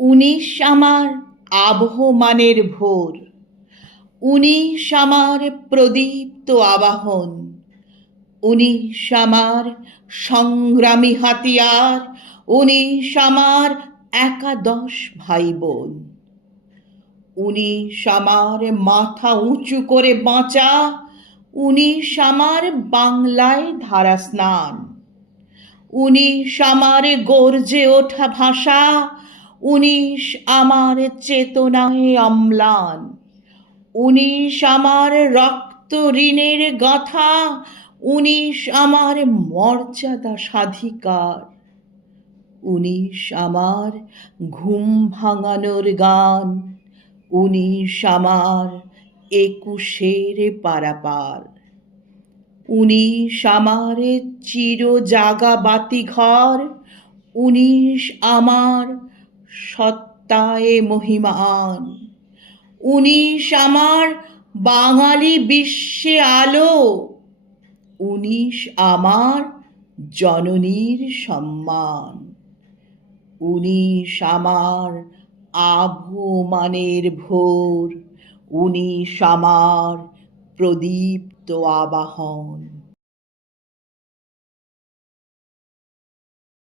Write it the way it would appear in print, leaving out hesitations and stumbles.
19 আমার আবহমানের ভোর, 19 আমার প্রদীপ্ত আবাহন, 19 আমার সংগ্রামী হাতিয়ার, 19 আমার একাদশ ভাই বোন, 19 আমার মাথা উঁচু করে বাঁচা, 19 আমার বাংলায় ধারা স্নান, 19 আমার গর্জে ওঠা ভাষা, 19 আমার চেতনায় অম্লান, 19 আমার রক্ত ঋণের গাথা, 19 আমার মর্যাদা স্বাধিকার, 19 আমার ঘুম ভাঙানোর গান, 19 আমার 21-এর পারাপার, 19 আমার চির জাগা বাতিঘর, 19 আমার সত্তায় মহিমান, 19 আমার বাঙালি বিশ্বে আলো, 19 আমার জননীর সম্মান, 19 আমার আবহমানের ভোর, 19 আমার প্রদীপ্ত আবাহন।